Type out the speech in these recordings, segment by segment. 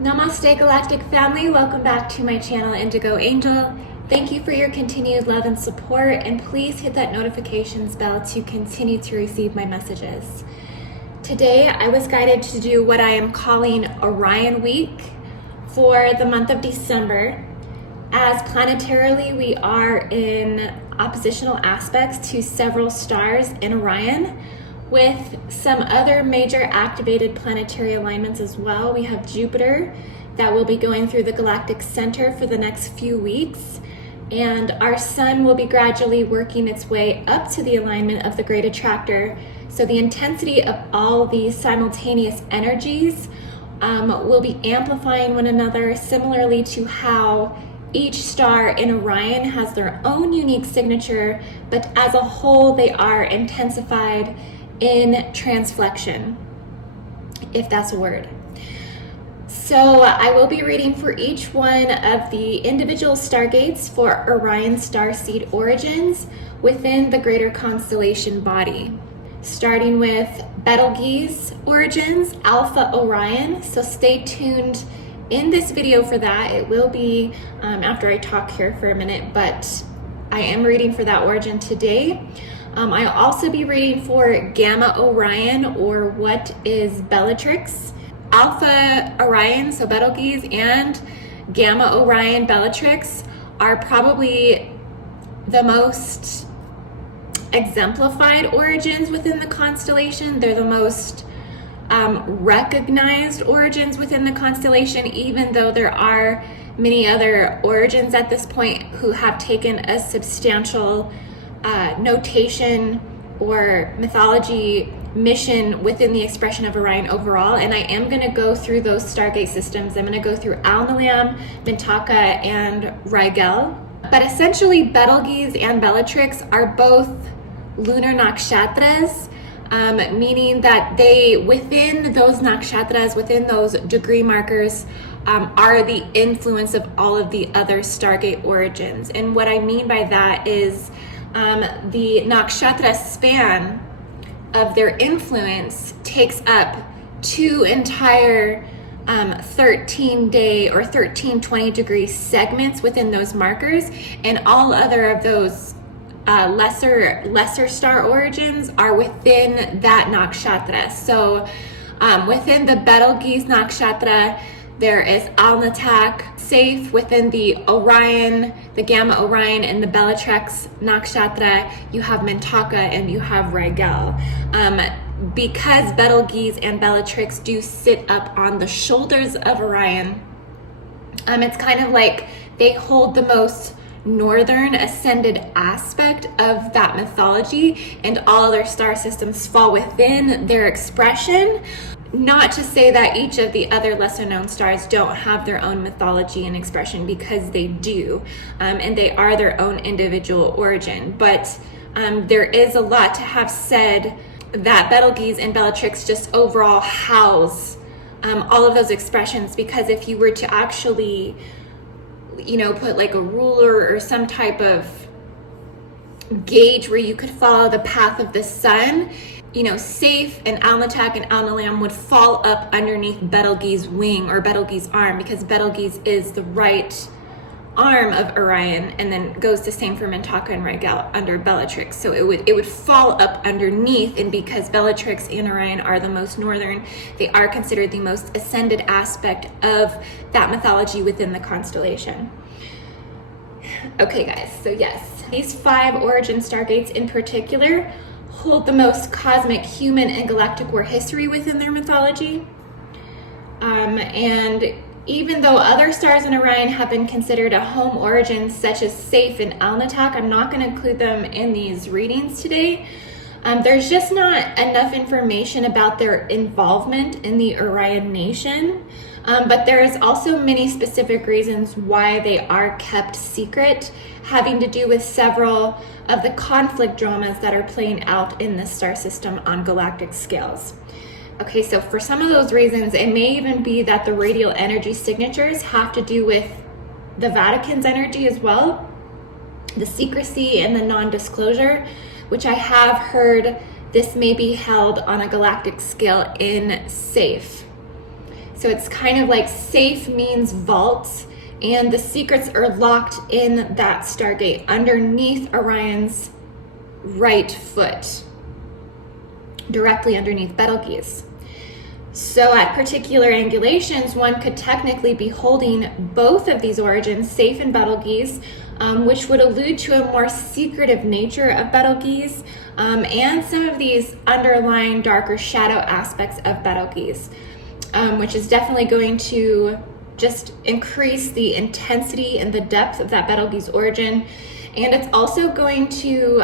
Namaste Galactic family, welcome back to my channel Indigo Angel. Thank you for your continued love and support, and please hit that notifications bell to continue to receive my messages. Today I was guided to do what I am calling Orion Week for the month of December, as planetarily we are in oppositional aspects to several stars in Orion, with some other major activated planetary alignments as well. We have Jupiter that will be going through the galactic center for the next few weeks, and our sun will be gradually working its way up to the alignment of the great attractor. So the intensity of all these simultaneous energies will be amplifying one another, similarly to how each star in Orion has their own unique signature, but as a whole they are intensified in transflection, if that's a word. So I will be reading for each one of the individual stargates for Orion Starseed origins within the greater constellation body, starting with Betelgeuse origins, Alpha Orion. So stay tuned in this video for that. It will be after I talk here for a minute, but I am reading for that origin today. I'll also be reading for Gamma Orion, or what is Bellatrix. Alpha Orion, so Betelgeuse, and Gamma Orion, Bellatrix, are probably the most exemplified origins within the constellation. They're the most recognized origins within the constellation, even though there are many other origins at this point who have taken a substantial notation or mythology mission within the expression of Orion overall. And I am going to go through those stargate systems. I'm going to go through Alnilam, Mintaka, and Rigel. But essentially, Betelgeuse and Bellatrix are both lunar nakshatras, meaning that they, within those nakshatras, within those degree markers, are the influence of all of the other stargate origins. And what I mean by that is the nakshatra span of their influence takes up two entire 13-day or 13-20 degree segments within those markers, and all other of those lesser star origins are within that nakshatra. So within the Betelgeuse nakshatra, there is Alnitak, safe within the Orion, the Gamma Orion, and the Bellatrix nakshatra. You have Mintaka and you have Rigel. Because Betelgeuse and Bellatrix do sit up on the shoulders of Orion, it's kind of like they hold the most northern ascended aspect of that mythology, and all their star systems fall within their expression. Not to say that each of the other lesser known stars don't have their own mythology and expression, because they do, and they are their own individual origin. But there is a lot to have said that Betelgeuse and Bellatrix just overall house all of those expressions, because if you were to actually, put like a ruler or some type of gauge where you could follow the path of the sun, Safe and Alnitak and Alnilam would fall up underneath Betelgeuse's wing or Betelgeuse's arm, because Betelgeuse is the right arm of Orion, and then goes the same for Mintaka and Rigel under Bellatrix. So it would fall up underneath, and because Bellatrix and Orion are the most northern, they are considered the most ascended aspect of that mythology within the constellation. Okay guys, so yes, these 5 origin stargates in particular hold the most cosmic, human, and galactic war history within their mythology. And even though other stars in Orion have been considered a home origin, such as Safe and Alnitak, I'm not going to include them in these readings today. There's just not enough information about their involvement in the Orion nation. But there is also many specific reasons why they are kept secret, having to do with several of the conflict dramas that are playing out in the star system on galactic scales. Okay, so for some of those reasons, it may even be that the radial energy signatures have to do with the Vatican's energy as well, the secrecy and the non-disclosure, which I have heard this may be held on a galactic scale in Safe. So it's kind of like safe means vault, and the secrets are locked in that stargate underneath Orion's right foot, directly underneath Betelgeuse. So at particular angulations, one could technically be holding both of these origins safe in Betelgeuse, which would allude to a more secretive nature of Betelgeuse, and some of these underlying darker shadow aspects of Betelgeuse, which is definitely going to just increase the intensity and the depth of that Betelgeuse origin. And it's also going to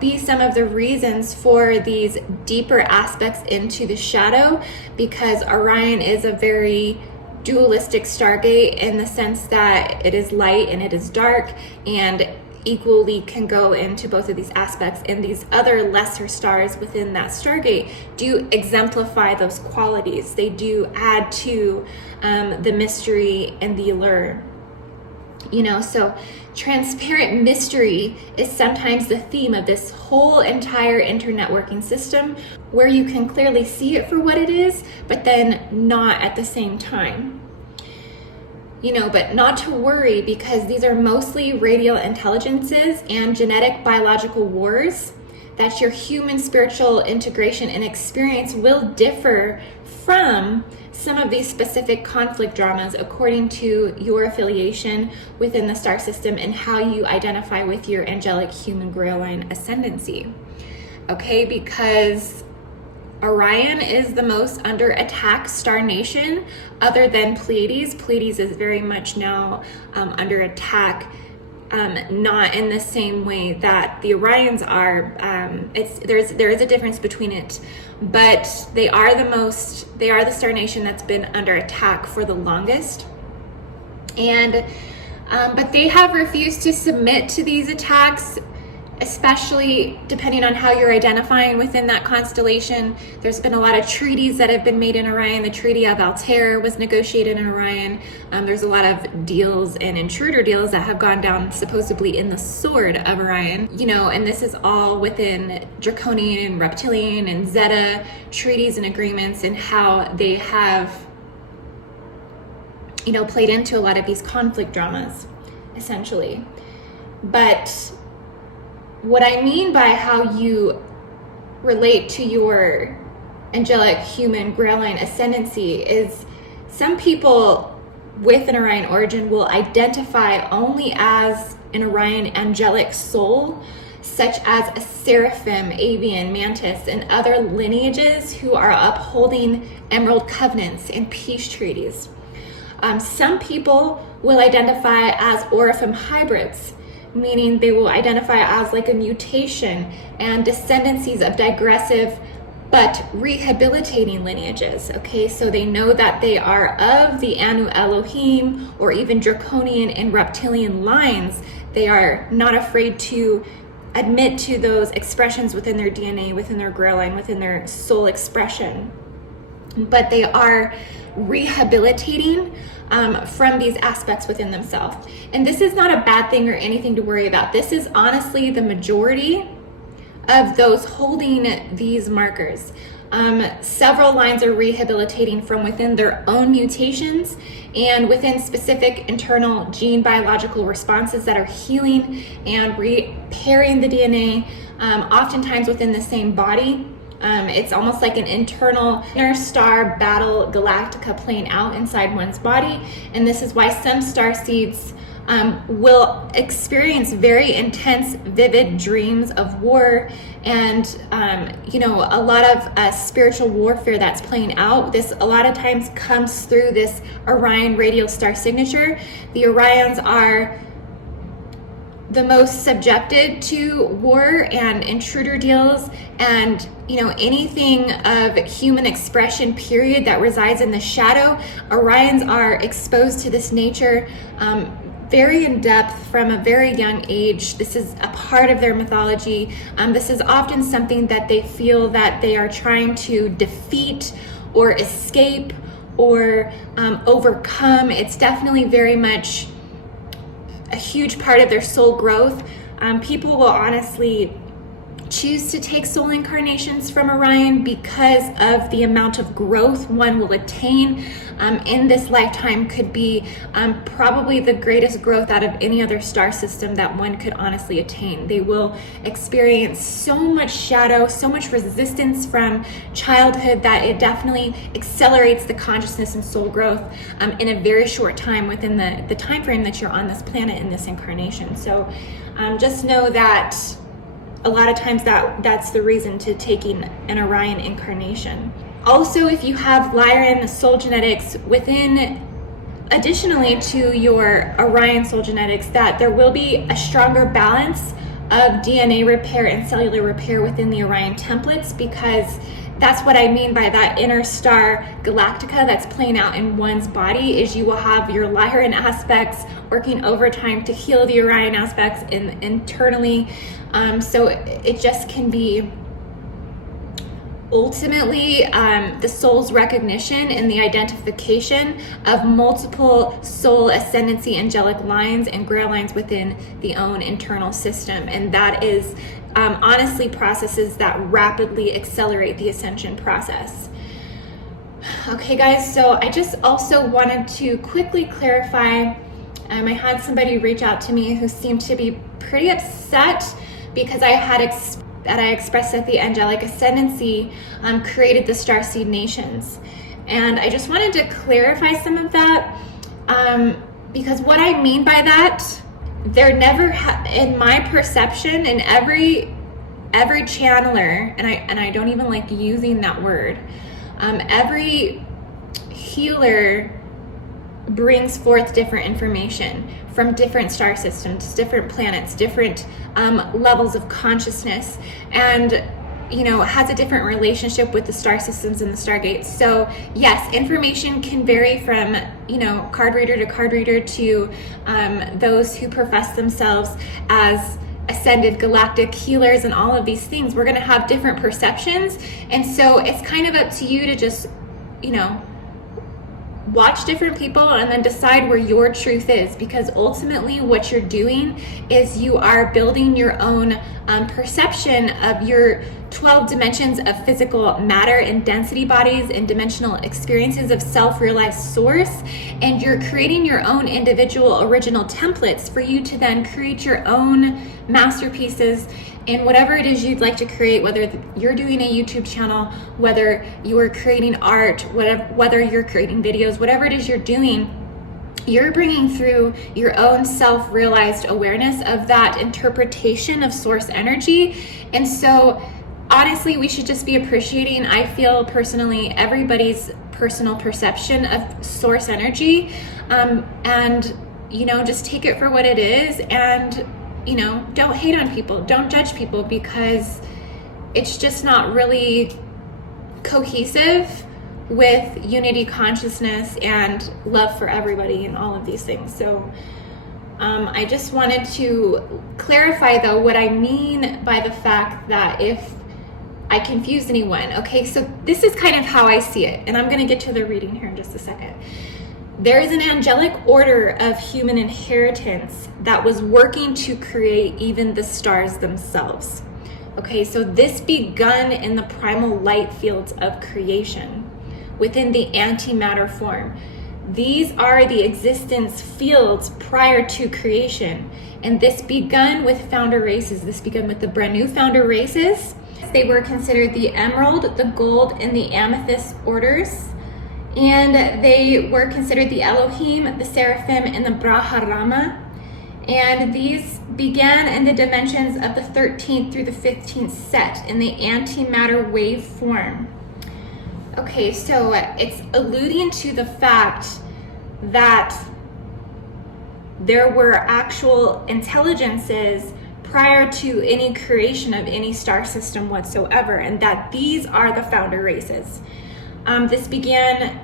be some of the reasons for these deeper aspects into the shadow, because Orion is a very dualistic stargate in the sense that it is light and it is dark, and equally can go into both of these aspects, and these other lesser stars within that stargate do exemplify those qualities. They do add to the mystery and the allure. So transparent mystery is sometimes the theme of this whole entire internetworking system, where you can clearly see it for what it is, but then not at the same time. But not to worry, because these are mostly radial intelligences and genetic biological wars, that your human spiritual integration and experience will differ from some of these specific conflict dramas according to your affiliation within the star system and how you identify with your angelic human grail line ascendancy. Okay, because Orion is the most under attack star nation other than Pleiades. Pleiades is very much now under attack, not in the same way that the Orions are. There is a difference between it, but they are the star nation that's been under attack for the longest. And but they have refused to submit to these attacks, especially depending on how you're identifying within that constellation. There's been a lot of treaties that have been made in Orion. The Treaty of Altair was negotiated in Orion. There's a lot of deals and intruder deals that have gone down supposedly in the sword of Orion, and this is all within Draconian and Reptilian and Zeta treaties and agreements, and how they have, played into a lot of these conflict dramas, essentially. But what I mean by how you relate to your angelic human grail line ascendancy is some people with an Orion origin will identify only as an Orion angelic soul, such as a seraphim, avian, mantis, and other lineages who are upholding emerald covenants and peace treaties. Some people will identify as Oraphim hybrids, meaning they will identify as like a mutation and descendancies of digressive but rehabilitating lineages. Okay, so they know that they are of the Anu Elohim or even Draconian and Reptilian lines. They are not afraid to admit to those expressions within their DNA, within their grail line, within their soul expression. But they are rehabilitating from these aspects within themselves. And this is not a bad thing or anything to worry about. This is honestly the majority of those holding these markers. Several lines are rehabilitating from within their own mutations and within specific internal gene biological responses that are healing and repairing the DNA, oftentimes within the same body. It's almost like an internal inner star battle galactica playing out inside one's body. And this is why some starseeds will experience very intense, vivid dreams of war and, a lot of spiritual warfare that's playing out. This a lot of times comes through this Orion radial star signature. The Orions are the most subjected to war and intruder deals and anything of human expression period that resides in the shadow. Orions are exposed to this nature very in depth from a very young age. This is a part of their mythology. This is often something that they feel that they are trying to defeat or escape or overcome. It's definitely very much a huge part of their soul growth. People will honestly choose to take soul incarnations from Orion because of the amount of growth one will attain in this lifetime could be probably the greatest growth out of any other star system that one could honestly attain. They will experience so much shadow, so much resistance from childhood that it definitely accelerates the consciousness and soul growth in a very short time within the time frame that you're on this planet in this incarnation. So just know that a lot of times that's the reason to taking an Orion incarnation. Also, if you have Lyran soul genetics additionally to your Orion soul genetics, that there will be a stronger balance of DNA repair and cellular repair within the Orion templates, because that's what I mean by that inner star Galactica that's playing out in one's body, is you will have your Lyran aspects working overtime to heal the Orion aspects internally. So it just can be ultimately the soul's recognition and the identification of multiple soul ascendancy angelic lines and grail lines within the own internal system. And that is honestly processes that rapidly accelerate the ascension process. Okay guys, so I just also wanted to quickly clarify, I had somebody reach out to me who seemed to be pretty upset because I expressed that the angelic ascendancy created the Starseed nations. And I just wanted to clarify some of that because what I mean by that, there never in my perception, in every channeler, and I don't even like using that word, every healer brings forth different information from different star systems, different planets, different levels of consciousness, and has a different relationship with the star systems and the stargates. So yes, information can vary from card reader to card reader to those who profess themselves as ascended galactic healers and all of these things. We're going to have different perceptions, and so it's kind of up to you to just watch different people and then decide where your truth is, because ultimately what you're doing is you are building your own perception of your 12 dimensions of physical matter and density bodies and dimensional experiences of self-realized source, and you're creating your own individual original templates for you to then create your own masterpieces in whatever it is you'd like to create, whether you're doing a YouTube channel, whether you are creating art, whether you're creating videos, whatever it is you're doing, you're bringing through your own self-realized awareness of that interpretation of source energy. And so honestly, we should just be appreciating, I feel personally, everybody's personal perception of source energy, and just take it for what it is, and don't hate on people, don't judge people, because it's just not really cohesive with unity consciousness and love for everybody and all of these things. So I just wanted to clarify though what I mean by the fact that if I confused anyone, okay, so this is kind of how I see it, and I'm going to get to the reading here in just a second. There is an angelic order of human inheritance that was working to create even the stars themselves. Okay, so this begun in the primal light fields of creation within the antimatter form. These are the existence fields prior to creation, and this begun with founder races. This begun with the brand new founder races. They were considered the emerald, the gold, and the amethyst orders. And they were considered the Elohim, the Seraphim, and the Brahmarama. And these began in the dimensions of the 13th through the 15th set in the antimatter wave form. Okay, so it's alluding to the fact that there were actual intelligences prior to any creation of any star system whatsoever, and that these are the founder races. This began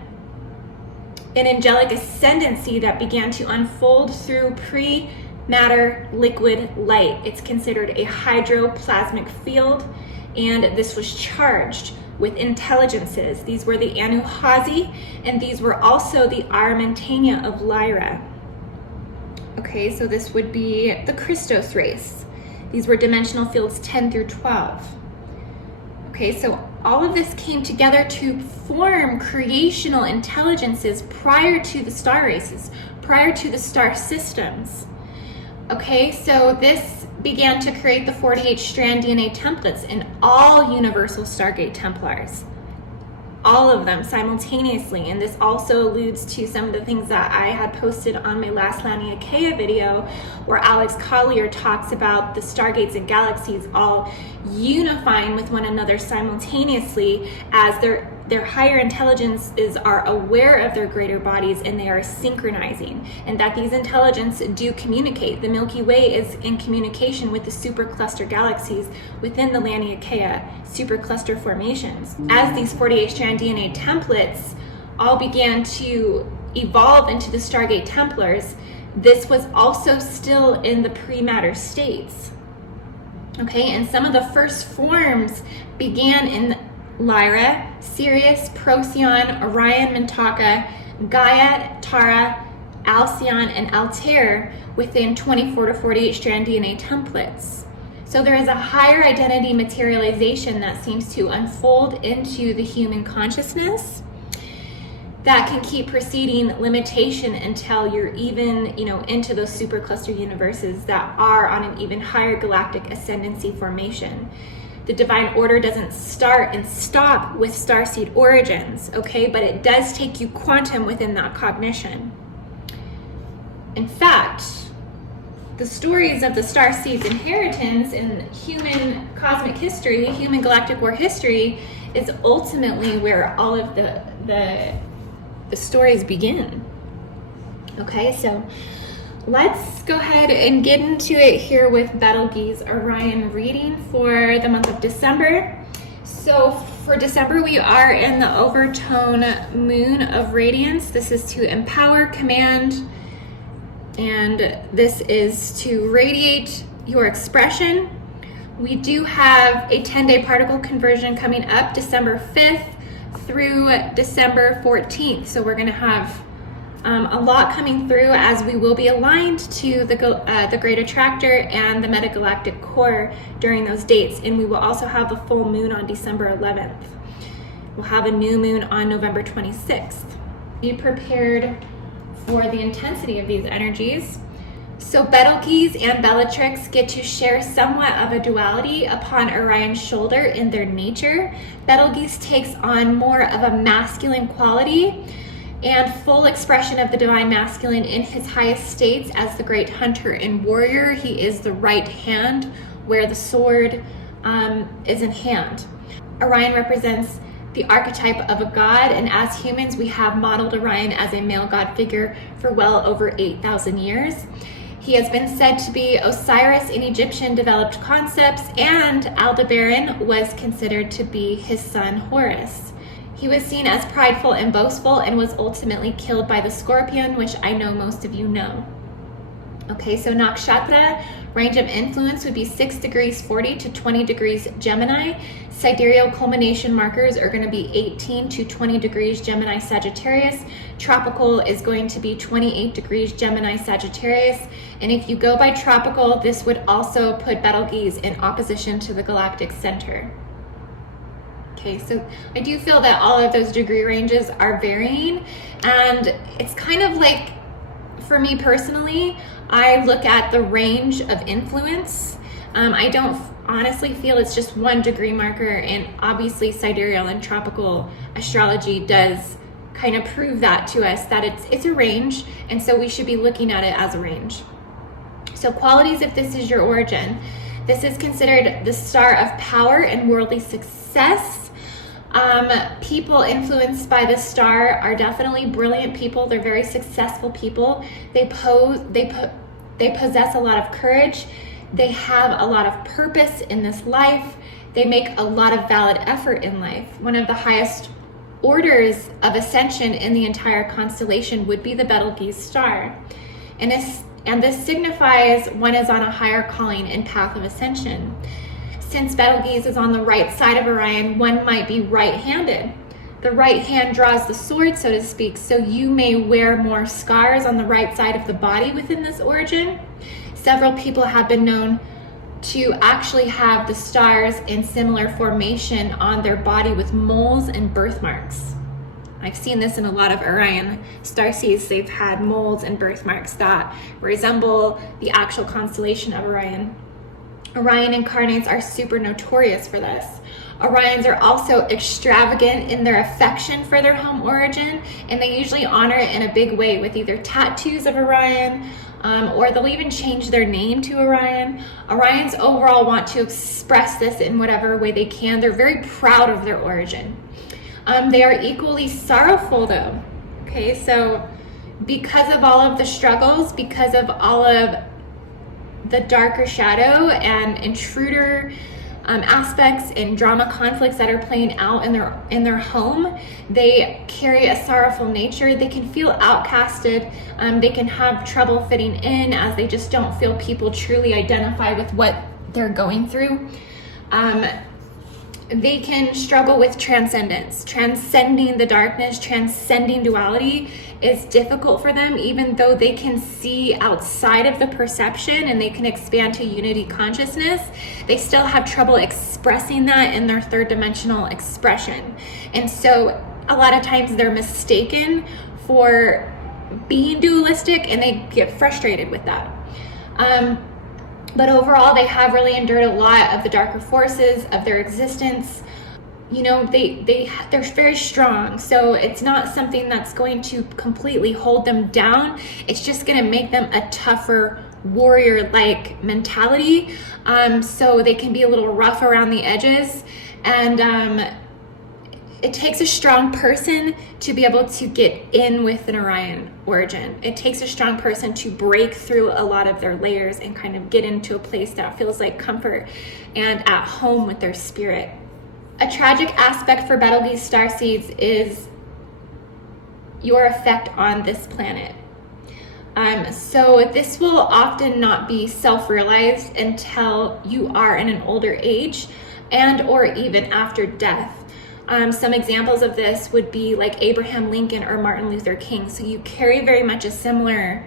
an angelic ascendancy that began to unfold through pre-matter liquid light. It's considered a hydroplasmic field, and this was charged with intelligences. These were the Anuhazi, and these were also the Armentania of Lyra. Okay, so this would be the Christos race. These were dimensional fields 10 through 12. Okay, so all of this came together to form creational intelligences prior to the star races, prior to the star systems. Okay, so this began to create the 48-strand DNA templates in all Universal Stargate Templars. All of them simultaneously, and this also alludes to some of the things that I had posted on my last Laniakea video, where Alex Collier talks about the stargates and galaxies all unifying with one another simultaneously as their higher intelligences are aware of their greater bodies and they are synchronizing, and that these intelligences do communicate. The Milky Way is in communication with the supercluster galaxies within the Laniakea supercluster formations. As these 48-strand DNA templates all began to evolve into the Stargate Templars, this was also still in the pre-matter states. Okay, and some of the first forms began in Lyra, Sirius, Procyon, Orion, Mintaka, Gaia, Tara, Alcyon, and Altair within 24 to 48 strand DNA templates. So there is a higher identity materialization that seems to unfold into the human consciousness that can keep preceding limitation until you're even, into those supercluster universes that are on an even higher galactic ascendancy formation. The divine order doesn't start and stop with starseed origins, okay? But it does take you quantum within that cognition. In fact, the stories of the starseed's inheritance in human cosmic history, human galactic war history, is ultimately where all of the stories begin. Okay, so let's go ahead and get into it here with Betelgeuse Orion reading for the month of December. So for December, we are in the overtone moon of radiance. This is to empower, command, and this is to radiate your expression. We do have a 10-day particle conversion coming up December 5th through December 14th. So we're going to have a lot coming through, as we will be aligned to the Great Attractor and the Metagalactic Core during those dates. And we will also have the full moon on December 11th. We'll have a new moon on November 26th. Be prepared for the intensity of these energies. So Betelgeuse and Bellatrix get to share somewhat of a duality upon Orion's shoulder in their nature. Betelgeuse takes on more of a masculine quality and full expression of the divine masculine in his highest states as the great hunter and warrior. He is the right hand where the sword is in hand. Orion represents the archetype of a god, and as humans we have modeled Orion as a male god figure for well over 8,000 years. He has been said to be Osiris in Egyptian developed concepts, and Aldebaran was considered to be his son Horus. He was seen as prideful and boastful and was ultimately killed by the scorpion, which I know most of you know. Okay, so Nakshatra, range of influence would be 6 degrees 40 to 20 degrees Gemini. Sidereal culmination markers are going to be 18 to 20 degrees Gemini Sagittarius. Tropical is going to be 28 degrees Gemini Sagittarius. And if you go by tropical, this would also put Betelgeuse in opposition to the galactic center. Okay, so I do feel that all of those degree ranges are varying, and it's kind of like, for me personally, I look at the range of influence. I don't honestly feel it's just 1 degree marker, and obviously sidereal and tropical astrology does kind of prove that to us, that it's a range, and so we should be looking at it as a range. So qualities, if this is your origin, this is considered the star of power and worldly success. People influenced by this star are definitely brilliant people. They're very successful people. They possess a lot of courage. They have a lot of purpose in this life. They make a lot of valid effort in life. One of the highest orders of ascension in the entire constellation would be the Betelgeuse star. And this signifies one is on a higher calling and path of ascension. Since Betelgeuse is on the right side of Orion, one might be right-handed. The right hand draws the sword, so to speak, so you may wear more scars on the right side of the body within this origin. Several people have been known to actually have the stars in similar formation on their body with moles and birthmarks. I've seen this in a lot of Orion starseeds. They've had moles and birthmarks that resemble the actual constellation of Orion. Orion incarnates are super notorious for this. Orions are also extravagant in their affection for their home origin, and they usually honor it in a big way with either tattoos of Orion, or they'll even change their name to Orion. Orions overall want to express this in whatever way they can. They're very proud of their origin. They are equally sorrowful though. Okay, so because of all of the struggles, because of all of the darker shadow and intruder aspects and drama conflicts that are playing out in their home, they carry a sorrowful nature. They can feel outcasted. They can have trouble fitting in as they just don't feel people truly identify with what they're going through. They can struggle with transcendence. Transcending the darkness, transcending duality is difficult for them, even though they can see outside of the perception and they can expand to unity consciousness. They still have trouble expressing that in their third dimensional expression. And so a lot of times they're mistaken for being dualistic and they get frustrated with that. But overall, they have really endured a lot of the darker forces of their existence. You know, they're very strong. So it's not something that's going to completely hold them down. It's just going to make them a tougher warrior-like mentality. So they can be a little rough around the edges. And it takes a strong person to be able to get in with an Orion origin. It takes a strong person to break through a lot of their layers and kind of get into a place that feels like comfort and at home with their spirit. A tragic aspect for Betelgeuse starseeds is your effect on this planet. So this will often not be self-realized until you are in an older age and or even after death. Some examples of this would be like Abraham Lincoln or Martin Luther King. So you carry very much a similar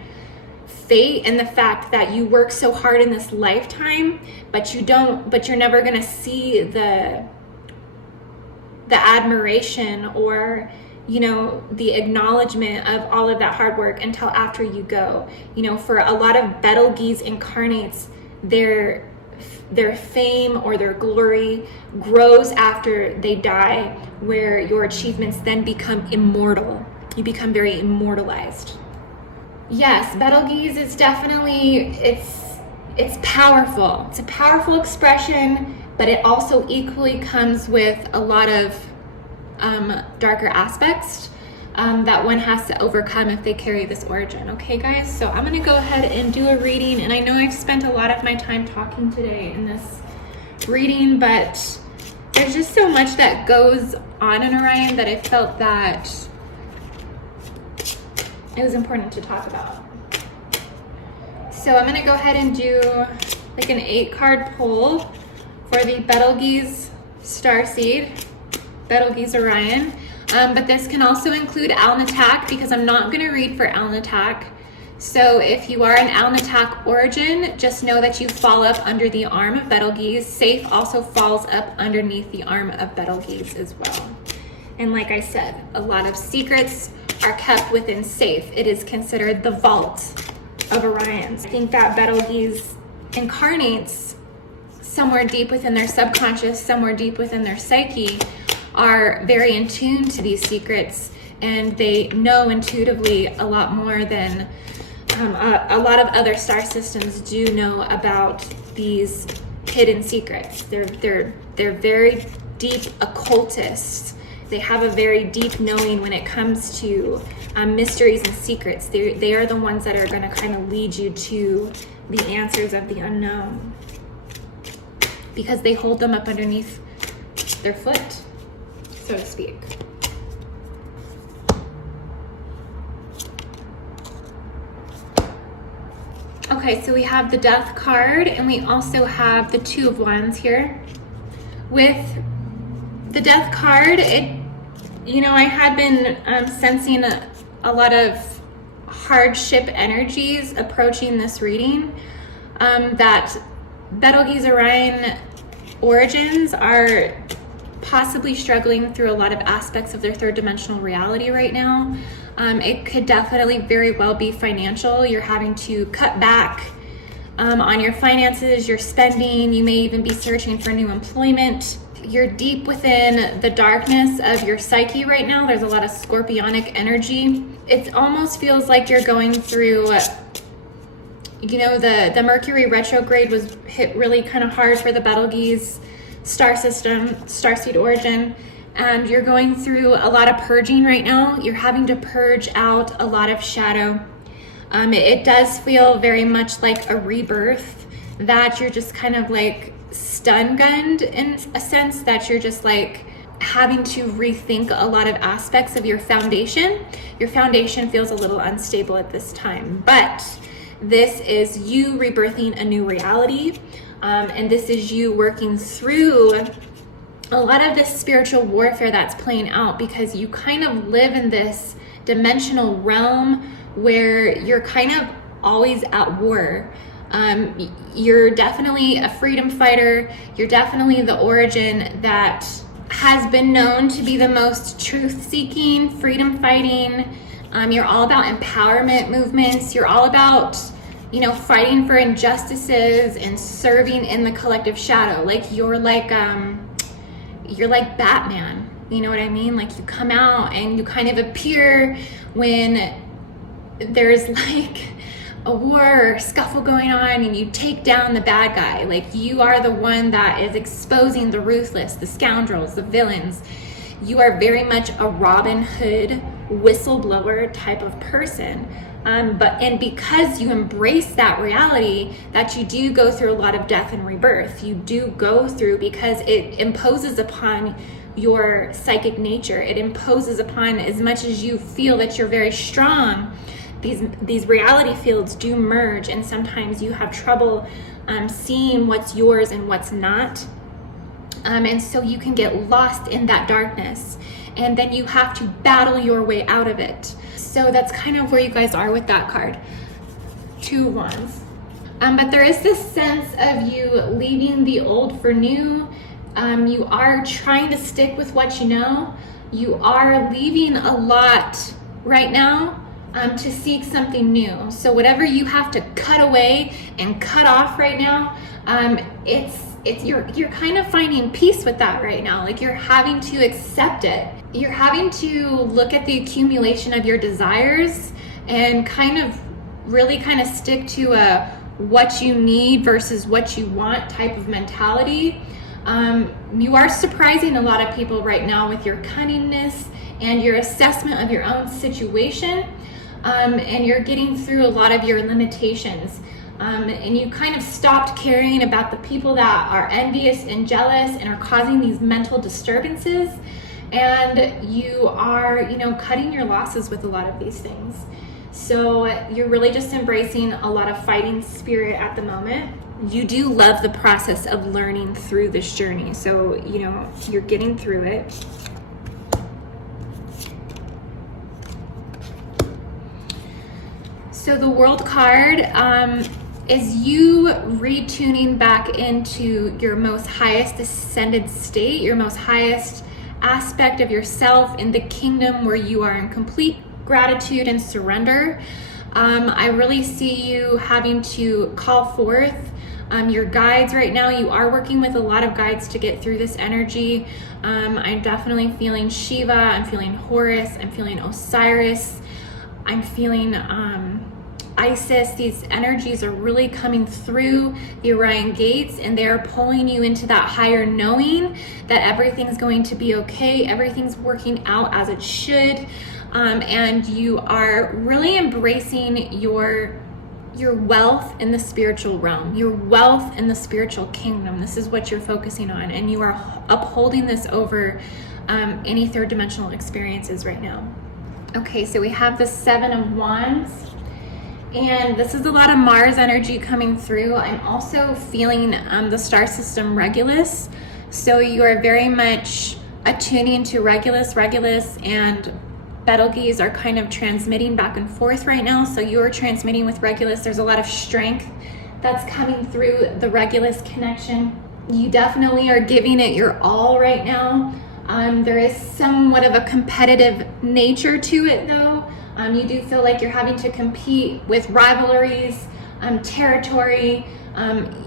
fate in the fact that you work so hard in this lifetime, but you're never going to see the admiration or, you know, the acknowledgement of all of that hard work until after you go. You know, for a lot of Betelgeuse incarnates, their fame or their glory grows after they die, where your achievements then become immortal. You become very immortalized. Yes, Betelgeuse is definitely, it's powerful. It's a powerful expression, but it also equally comes with a lot of darker aspects that one has to overcome if they carry this origin. Okay, guys, so I'm gonna go ahead and do a reading, and I know I've spent a lot of my time talking today in this reading, but there's just so much that goes on in Orion that I felt that it was important to talk about. So I'm gonna go ahead and do like an 8-card pull for the Betelgeuse starseed, Betelgeuse Orion. But this can also include Alnitak, because I'm not going to read for Alnitak. So if you are an Alnitak origin, just know that you fall up under the arm of Betelgeuse. Safe also falls up underneath the arm of Betelgeuse as well. And like I said, a lot of secrets are kept within Safe. It is considered the vault of Orions. I think that Betelgeuse incarnates somewhere deep within their subconscious, somewhere deep within their psyche, are very in tune to these secrets, and they know intuitively a lot more than a lot of other star systems do know about these hidden secrets. They're very deep occultists. They have a very deep knowing when it comes to mysteries and secrets. They are the ones that are going to kind of lead you to the answers of the unknown, because they hold them up underneath their foot, so to speak. Okay, so we have the Death card, and we also have the Two of Wands here. With the Death card, I had been sensing a lot of hardship energies approaching this reading, that Betelgeuse Orion origins are possibly struggling through a lot of aspects of their third dimensional reality right now. It could definitely very well be financial. You're having to cut back on your finances, your spending. You may even be searching for new employment. You're deep within the darkness of your psyche right now. There's a lot of scorpionic energy. It almost feels like you're going through, the Mercury retrograde was hit really kind of hard for the Betelgeuse star system, Starseed origin, and you're going through a lot of purging right now. You're having to purge out a lot of shadow. It does feel very much like a rebirth, that you're just kind of like stun gunned in a sense, that you're just like having to rethink a lot of aspects of your foundation. Your foundation feels a little unstable at this time, but this is you rebirthing a new reality. And this is you working through a lot of this spiritual warfare that's playing out, because you kind of live in this dimensional realm where you're kind of always at war. You're definitely a freedom fighter. You're definitely the origin that has been known to be the most truth-seeking, freedom-fighting. You're all about empowerment movements. You're all about, fighting for injustices and serving in the collective shadow. Like you're like Batman. You know what I mean? Like you come out and you kind of appear when there's like a war or scuffle going on, and you take down the bad guy. Like you are the one that is exposing the ruthless, the scoundrels, the villains. You are very much a Robin Hood whistleblower type of person. And because you embrace that reality, that you do go through a lot of death and rebirth, you do go through, because it imposes upon your psychic nature. It imposes upon, as much as you feel that you're very strong, these reality fields do merge, and sometimes you have trouble seeing what's yours and what's not. And so you can get lost in that darkness, and then you have to battle your way out of it. So that's kind of where you guys are with that card. 2 Wands. But there is this sense of you leaving the old for new. You are trying to stick with what you know. You are leaving a lot right now to seek something new. So whatever you have to cut away and cut off right now, you're kind of finding peace with that right now. Like you're having to accept it. You're having to look at the accumulation of your desires and really stick to a what you need versus what you want type of mentality. You are surprising a lot of people right now with your cunningness and your assessment of your own situation. And you're getting through a lot of your limitations. And you kind of stopped caring about the people that are envious and jealous and are causing these mental disturbances. And you are, cutting your losses with a lot of these things. So you're really just embracing a lot of fighting spirit at the moment. You do love the process of learning through this journey. So, you're getting through it. So the World card is you retuning back into your most highest ascended state, your most highest aspect of yourself in the kingdom where you are in complete gratitude and surrender. I really see you having to call forth your guides right now. You are working with a lot of guides to get through this energy. I'm definitely feeling Shiva, I'm feeling Horus, I'm feeling Osiris, I'm feeling Isis. These energies are really coming through the Orion gates, and they're pulling you into that higher knowing that everything's going to be okay, everything's working out as it should, and you are really embracing your wealth in the spiritual realm, your wealth in the spiritual kingdom. This is what you're focusing on, and you are upholding this over any third dimensional experiences right now. Okay, so we have the 7 of Wands. And this is a lot of Mars energy coming through. I'm also feeling the star system Regulus. So you are very much attuning to Regulus. Regulus and Betelgeuse are kind of transmitting back and forth right now. So you're transmitting with Regulus. There's a lot of strength that's coming through the Regulus connection. You definitely are giving it your all right now. There is somewhat of a competitive nature to it though. You do feel like you're having to compete with rivalries, territory.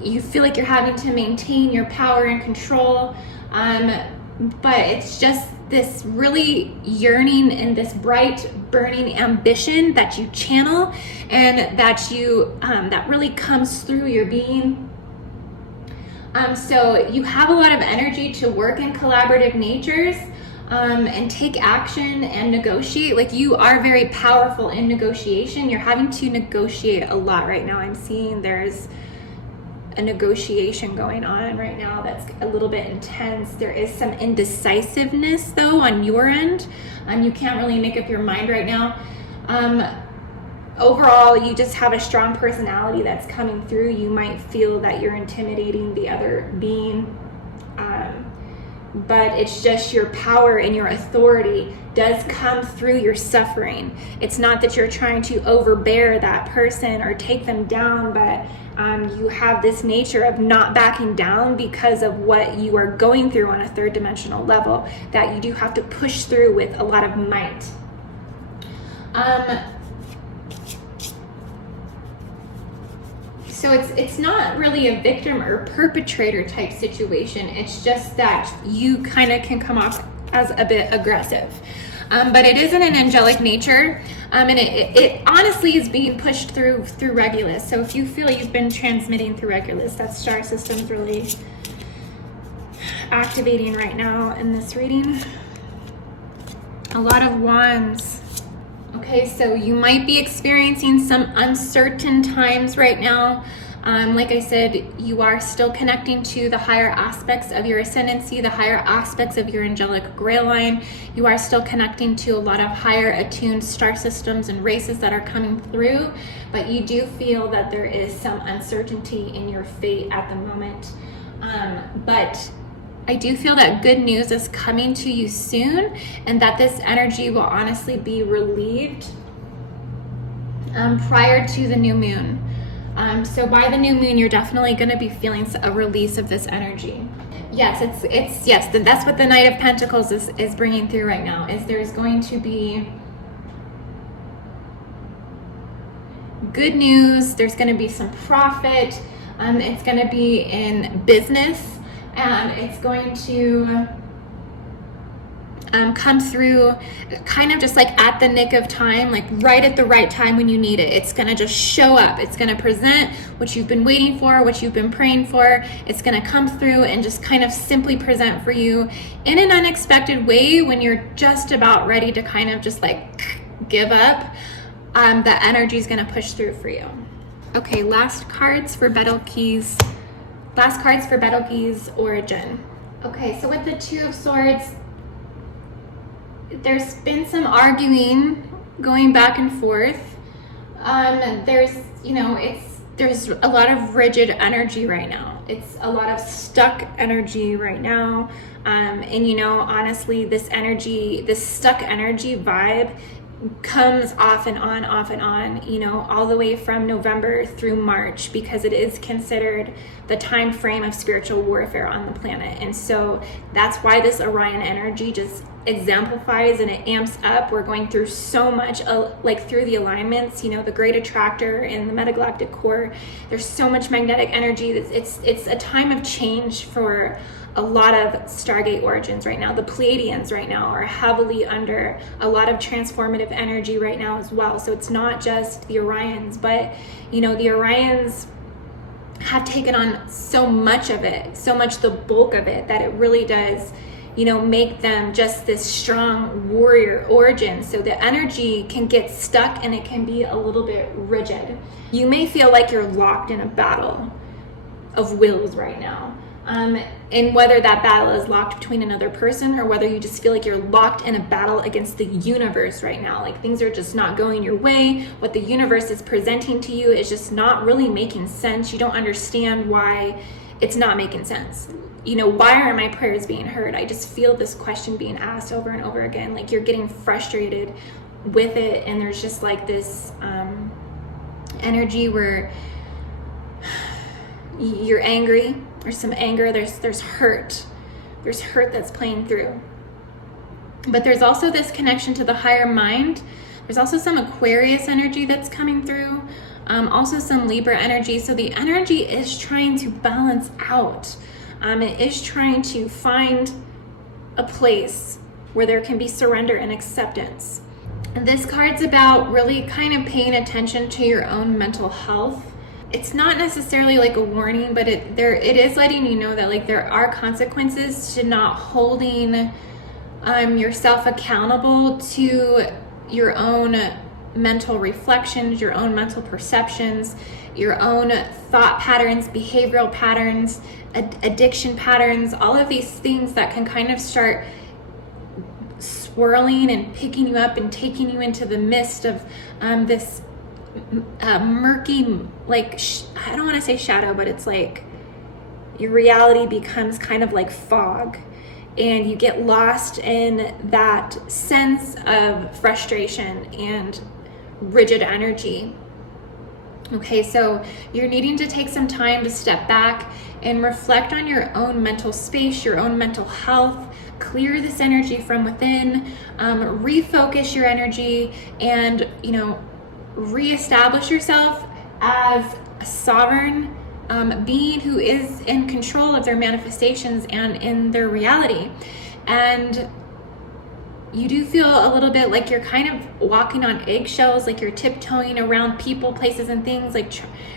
You feel like you're having to maintain your power and control. But it's just this really yearning and this bright burning ambition that you channel and that you that really comes through your being. So you have a lot of energy to work in collaborative natures and take action and negotiate. Like, you are very powerful in negotiation. You're having to negotiate a lot right now. I'm seeing there's a negotiation going on right now that's a little bit intense. There is some indecisiveness though on your end. You can't really make up your mind right now. Overall, you just have a strong personality that's coming through. You might feel that you're intimidating the other being, but it's just your power and your authority does come through your suffering. It's not that you're trying to overbear that person or take them down, but you have this nature of not backing down because of what you are going through on a third dimensional level, that you do have to push through with a lot of might. So it's not really a victim or perpetrator type situation. It's just that you kind of can come off as a bit aggressive. But it isn't an angelic nature. And it honestly is being pushed through Regulus. So if you feel you've been transmitting through Regulus, that star system's really activating right now in this reading. A lot of wands. Okay, so you might be experiencing some uncertain times right now. Like I said, you are still connecting to the higher aspects of your ascendancy, the higher aspects of your angelic grail line. You are still connecting to a lot of higher attuned star systems and races that are coming through, but you do feel that there is some uncertainty in your fate at the moment. But I do feel that good news is coming to you soon, and that this energy will honestly be relieved prior to the new moon. So by the new moon, you're definitely going to be feeling a release of this energy. Yes, yes, that's what the Knight of Pentacles is bringing through right now, is there's going to be good news. There's going to be some profit. It's going to be in business. It's going to come through kind of just like at the nick of time, like right at the right time when you need it. It's going to just show up. It's going to present what you've been waiting for, what you've been praying for. It's going to come through and just kind of simply present for you in an unexpected way when you're just about ready to kind of just like give up. The energy is going to push through for you. Okay, last cards for Betelgeuse. Last cards for Betelgeuse origin. Okay, so with the Two of Swords, there's been some arguing going back and forth. There's a lot of rigid energy right now. It's a lot of stuck energy right now. And honestly, this stuck energy vibe comes off and on, all the way from November through March, because it is considered the time frame of spiritual warfare on the planet. And so that's why this Orion energy just exemplifies and it amps up. We're going through so much, like through the alignments, the great attractor and the metagalactic core. There's so much magnetic energy. It's a time of change for a lot of Stargate origins right now. The Pleiadians right now are heavily under a lot of transformative energy right now as well. So it's not just the Orions, but the Orions have taken on so much of it, so much the bulk of it, that it really does make them just this strong warrior origin. So the energy can get stuck and it can be a little bit rigid. You may feel like you're locked in a battle of wills right now. And whether that battle is locked between another person or whether you just feel like you're locked in a battle against the universe right now, like things are just not going your way. What the universe is presenting to you is just not really making sense. You don't understand why it's not making sense. Why aren't my prayers being heard? I just feel this question being asked over and over again. Like, you're getting frustrated with it, and there's just like this energy where you're angry, there's some anger, there's hurt. There's hurt that's playing through. But there's also this connection to the higher mind. There's also some Aquarius energy that's coming through. Also some Libra energy. So the energy is trying to balance out. It is trying to find a place where there can be surrender and acceptance. And this card's about really kind of paying attention to your own mental health. It's not necessarily like a warning, but it is letting you know that like there are consequences to not holding yourself accountable to your own mental reflections, your own mental perceptions, your own thought patterns, behavioral patterns, addiction patterns, all of these things that can kind of start swirling and picking you up and taking you into the midst of this murky, like, I don't want to say shadow, but it's like your reality becomes kind of like fog, and you get lost in that sense of frustration and rigid energy. Okay, so you're needing to take some time to step back and reflect on your own mental space, your own mental health, clear this energy from within, refocus your energy, and, reestablish yourself as a sovereign being who is in control of their manifestations and in their reality. And you do feel a little bit like you're kind of walking on eggshells, like you're tiptoeing around people, places, and things, like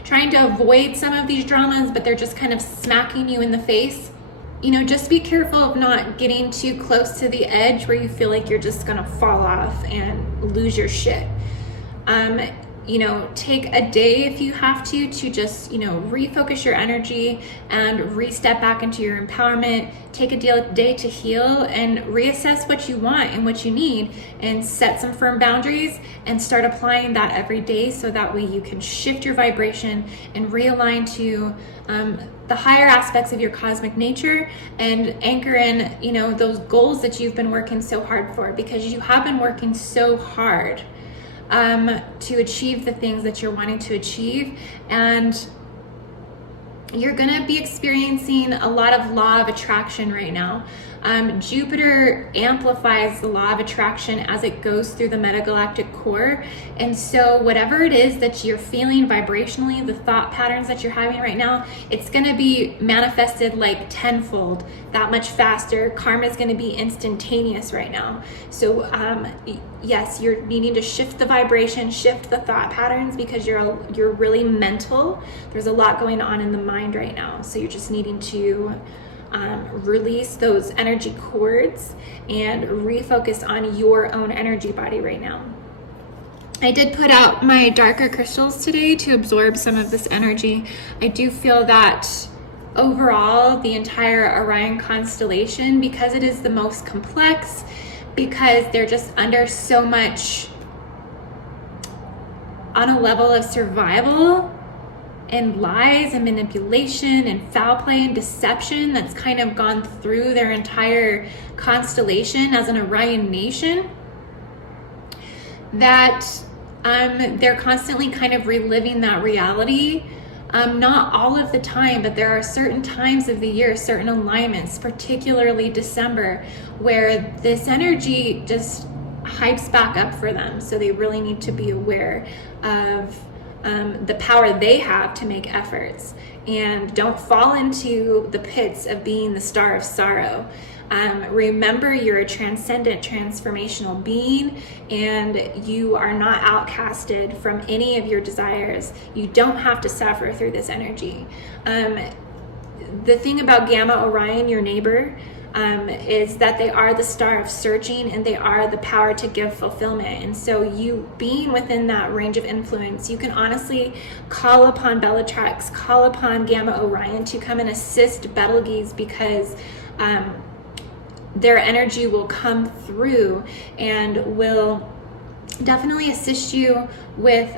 trying to avoid some of these dramas, but they're just kind of smacking you in the face. Just be careful of not getting too close to the edge where you feel like you're just gonna fall off and lose your shit. Take a day if you have to just, refocus your energy and re-step back into your empowerment. Take a day to heal and reassess what you want and what you need, and set some firm boundaries and start applying that every day, so that way you can shift your vibration and realign to the higher aspects of your cosmic nature, and anchor in, those goals that you've been working so hard for, because you have been working so hard to achieve the things that you're wanting to achieve. And you're gonna be experiencing a lot of law of attraction right now. Jupiter amplifies the law of attraction as it goes through the metagalactic core. And so whatever it is that you're feeling vibrationally, the thought patterns that you're having right now, it's going to be manifested like tenfold, that much faster. Karma is going to be instantaneous right now. So yes, you're needing to shift the vibration, shift the thought patterns, because you're really mental. There's a lot going on in the mind right now. So you're just needing to release those energy cords and refocus on your own energy body right now. I did put out my darker crystals today to absorb some of this energy. I do feel that overall, the entire Orion constellation, because it is the most complex, because they're just under so much on a level of survival and lies and manipulation and foul play and deception that's kind of gone through their entire constellation as an Orion nation, that they're constantly kind of reliving that reality. Not all of the time, but there are certain times of the year, certain alignments, particularly December, where this energy just hypes back up for them. So they really need to be aware of the power they have to make efforts, and don't fall into the pits of being the star of sorrow. Remember, you're a transcendent, transformational being, and you are not outcasted from any of your desires. You don't have to suffer through this energy. The thing about Gamma Orion, your neighbor, is that they are the star of searching, and they are the power to give fulfillment. And so you being within that range of influence, you can honestly call upon Bellatrix, call upon Gamma Orion to come and assist Betelgeuse, because their energy will come through and will definitely assist you with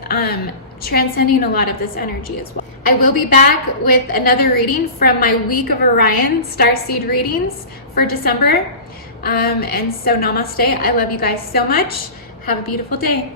transcending a lot of this energy as well. I will be back with another reading from my week of Orion Starseed readings for December. And so namaste. I love you guys so much. Have a beautiful day.